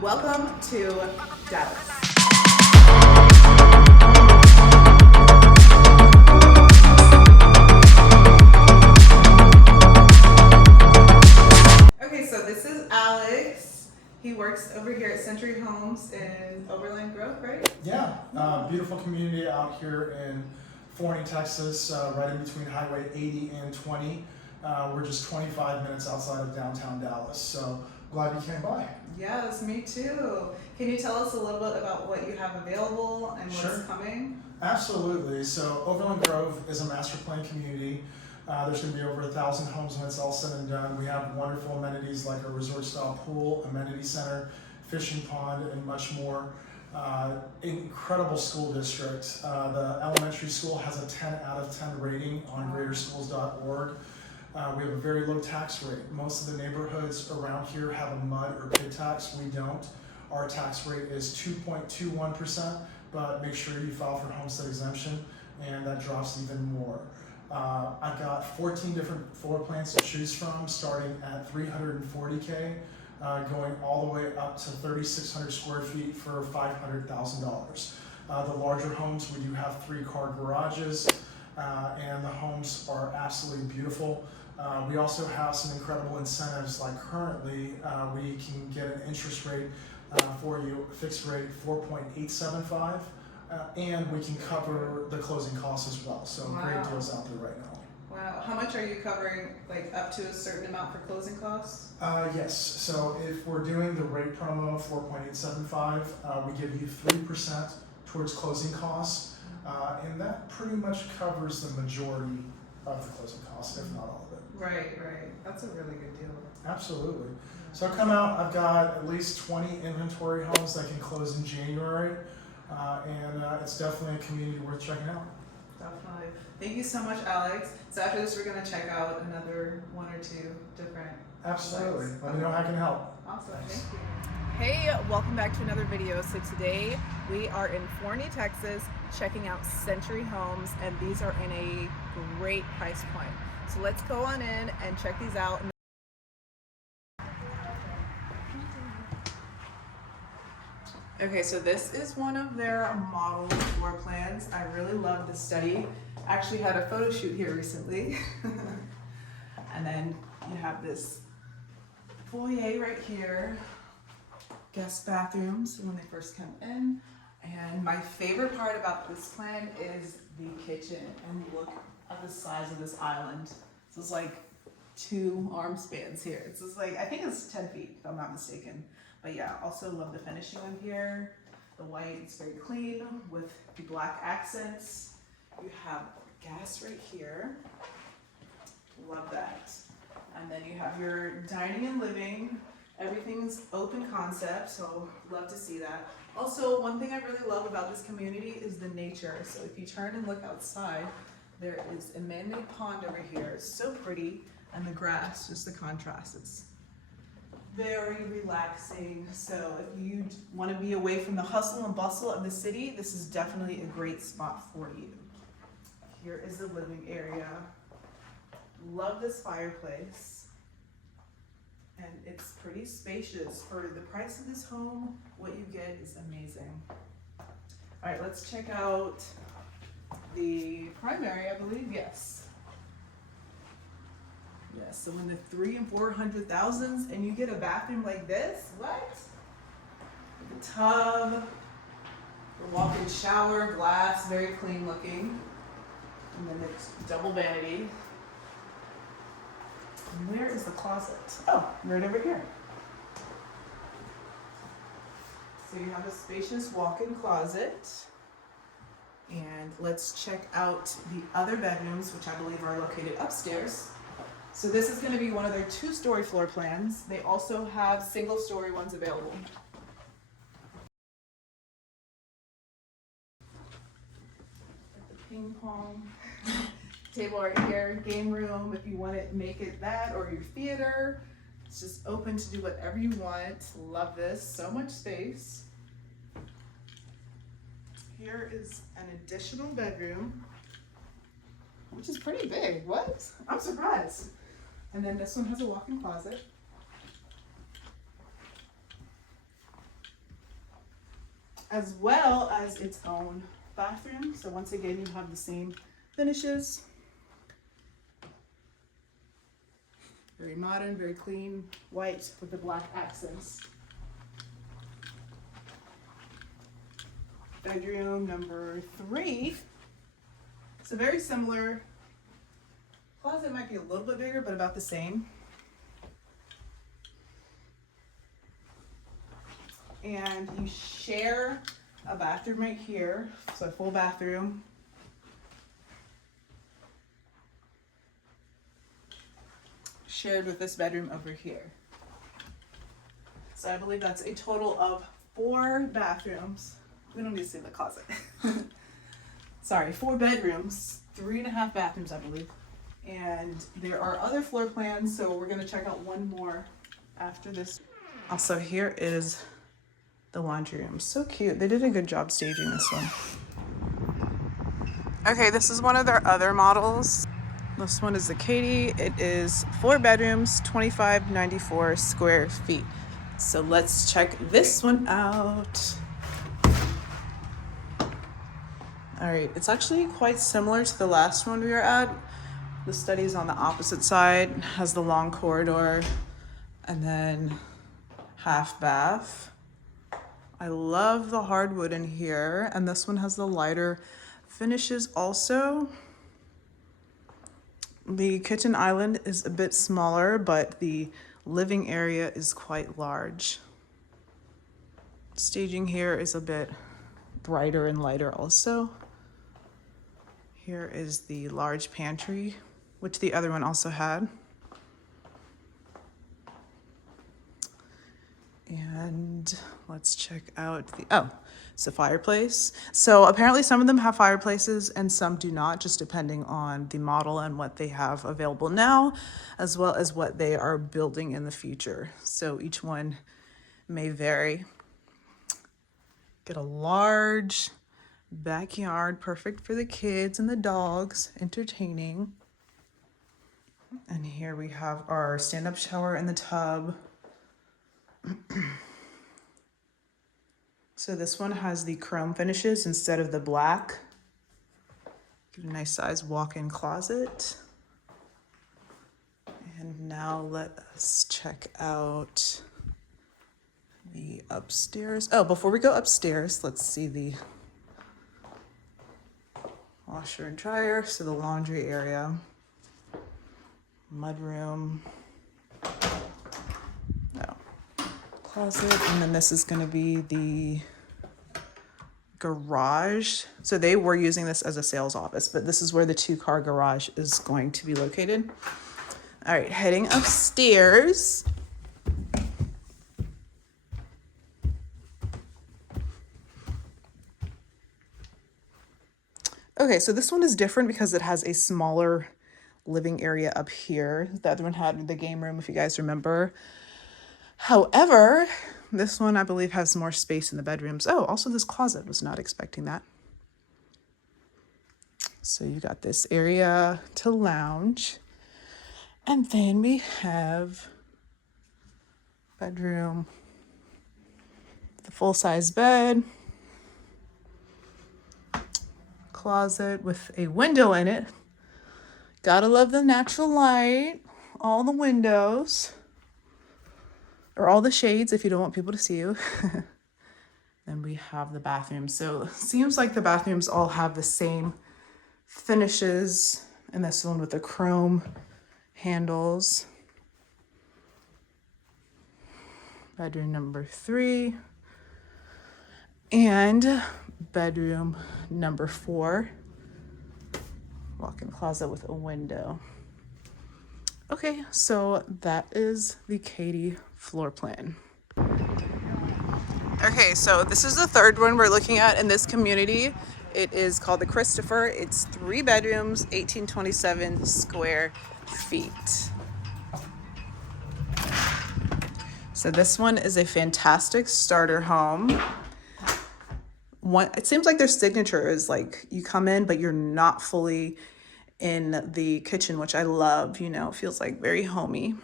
Welcome to Dallas. Okay, so this is Alex. He works over here at Century Homes in Overland Grove, right? Yeah, beautiful community out here in Forney, Texas, right in between Highway 80 and 20. We're just 25 minutes outside of downtown Dallas, so glad you came by. Yes, me too. Can you tell us a little bit about what you have available and what's coming? Absolutely. So Overland Grove is a master plan community. There's going to be over 1,000 homes when it's all said and done. We have wonderful amenities like a resort-style pool, amenity center, fishing pond, and much more. Incredible school district. The elementary school has a 10 out of 10 rating on greaterschools.org. We have a very low tax rate. Most of the neighborhoods around here have a MUD or PID tax. We don't. Our tax rate is 2.21%, but make sure you file for homestead exemption, and that drops even more. I've got 14 different floor plans to choose from, starting at $340K, going all the way up to 3,600 square feet for $500,000. The larger homes, we do have 3-car garages, and the homes are absolutely beautiful. We also have some incredible incentives, like currently we can get an interest rate for you, fixed rate 4.875. And we can cover the closing costs as well. So great deals out there right now. Wow. How much are you covering, like up to a certain amount for closing costs? Yes. So if we're doing the rate promo 4.875, we give you 3% towards closing costs. And that pretty much covers the majority of the closing costs, if not all of it. Right. That's a really good deal. Absolutely. So come out, I've got at least 20 inventory homes that can close in January. And it's definitely a community worth checking out. Definitely. Thank you so much, Alex. So after this, we're going to check out another 1 or 2 different. Absolutely. Let me know how I can help. Awesome. Thank you. Hey, welcome back to another video. So today we are in Forney, Texas, checking out Century Homes, and these are in a great price point. So let's go on in and check these out. Okay, so this is one of their model floor plans. I really love this study. I actually had a photo shoot here recently. And then you have this foyer right here, guest bathrooms when they first come in. And my favorite part about this plan is the kitchen. And look at the size of this island. So it's like 2 arm spans here. It's just like, I think it's 10 feet if I'm not mistaken. But yeah, also love the finishing on here. The white is very clean with the black accents. You have gas right here. Love that. And then you have your dining and living. Everything's open concept, so love to see that. Also, one thing I really love about this community is the nature. So if you turn and look outside, there is a man-made pond over here. It's so pretty. And the grass, just the contrast. It's very relaxing. So if you want to be away from the hustle and bustle of the city, this is definitely a great spot for you. Here is the living area. Love this fireplace. And it's pretty spacious. For the price of this home, what you get is amazing. All right, let's check out the primary, I believe. Yes. Yes, so in the 300,000 and 400,000s, and you get a bathroom like this, what? The tub, the walk-in shower, glass, very clean looking. And then it's double vanity. And where is the closet? Oh, right over here. So you have a spacious walk-in closet. And let's check out the other bedrooms, which I believe are located upstairs. So this is going to be one of their 2-story floor plans. They also have single-story ones available. The ping pong table right here, game room if you want to make it that, or your theater. It's just open to do whatever you want. Love this, so much space. Here is an additional bedroom, which is pretty big. What? I'm surprised. And then this one has a walk-in closet. as well as its own bathroom. So once again, you have the same finishes. Very modern, very clean, white with the black accents. Bedroom number 3. So very similar. Closet might be a little bit bigger, but about the same. And you share a bathroom right here, so a full bathroom. Shared with this bedroom over here. So I believe that's a total of 4 bathrooms. We don't need to see the closet. Sorry, 4 bedrooms, 3.5 bathrooms, I believe. And there are other floor plans, so we're gonna check out one more after this. Also, here is the laundry room. So cute. They did a good job staging this one. Okay, this is one of their other models. This one is the Katie. It is 4 bedrooms, 2594 square feet. So let's check this one out. All right, it's actually quite similar to the last one we were at. The study is on the opposite side, has the long corridor, and then half bath. I love the hardwood in here, and this one has the lighter finishes also. The kitchen island is a bit smaller, but the living area is quite large. Staging here is a bit brighter and lighter also. Here is the large pantry, which the other one also had. And let's check out it's a fireplace. So apparently some of them have fireplaces and some do not, just depending on the model and what they have available now, as well as what they are building in the future. So each one may vary. Get a large backyard, perfect for the kids and the dogs, entertaining. And here we have our stand-up shower in the tub. So this one has the chrome finishes instead of the black. Get a nice size walk-in closet. And now let us check out the upstairs. Oh, before we go upstairs, let's see the washer and dryer. So the laundry area, mudroom, closet, and then this is going to be the garage. So they were using this as a sales office, but this is where the 2-car garage is going to be located. All right, heading upstairs. Okay, so this one is different because it has a smaller living area up here. The other one had the game room, if you guys remember. However, this one I believe has more space in the bedrooms. Oh, also this closet, was not expecting that. So you got this area to lounge. And then we have bedroom, the full-size bed, closet with a window in it. Gotta love the natural light, all the windows. Or all the shades if you don't want people to see you. Then we have the bathroom. So it seems like the bathrooms all have the same finishes. And this one with the chrome handles. Bedroom number 3. And bedroom number 4. Walk-in closet with a window. Okay, so that is the Katie floor plan. Okay, so this is the third one we're looking at in this community. It is called the Christopher. It's 3 bedrooms, 1827 square feet. So this one is a fantastic starter home. It seems like their signature is like you come in, but you're not fully in the kitchen, which I love, it feels like very homey.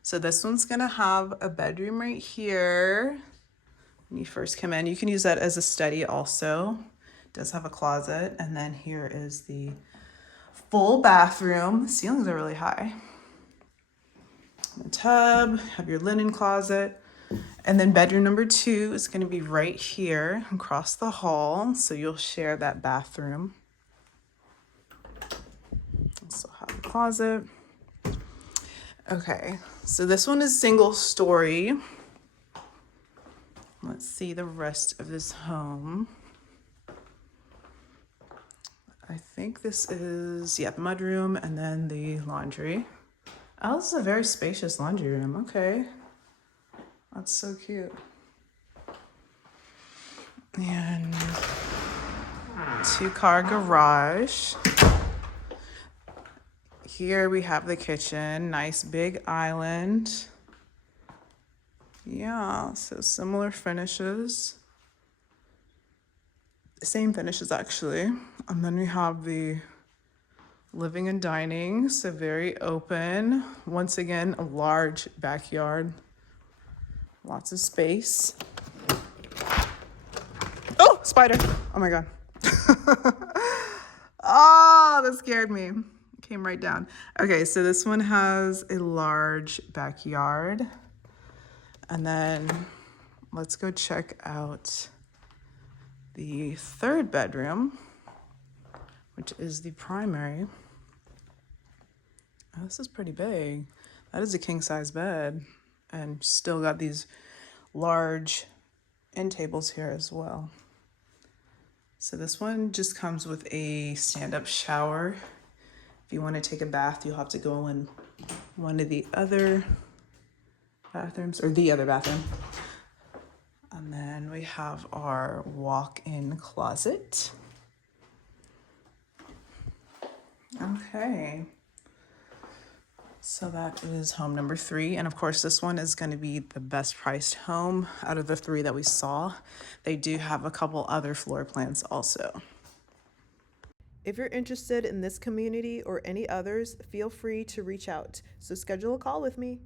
So this one's gonna have a bedroom right here when you first come in. You can use that as a study also. It does have a closet. And then here is the full bathroom. The ceilings are really high. The tub, have your linen closet. And then bedroom number 2 is going to be right here across the hall. So you'll share that bathroom. Also have a closet. Okay, so this one is single story. Let's see the rest of this home. I think this is, yeah, the mudroom and then the laundry. Oh, this is a very spacious laundry room. Okay. That's so cute. And 2-car garage. Here we have the kitchen, nice big island. Yeah, so similar finishes. Same finishes actually. And then we have the living and dining, so very open. Once again, a large backyard. Lots of space. Oh, spider. Oh my God. Oh, that scared me. Came right down. Okay, so this one has a large backyard. And then let's go check out the 3rd bedroom, which is the primary. Oh, this is pretty big. That is a king size bed, and still got these large end tables here as well. So this one just comes with a stand-up shower. If you want to take a bath, you'll have to go in one of the other bathrooms, or the other bathroom. And then we have our walk-in closet. Okay. So that is home number 3. And of course, this one is going to be the best priced home out of the 3 that we saw. They do have a couple other floor plans also. If you're interested in this community or any others, feel free to reach out. So schedule a call with me.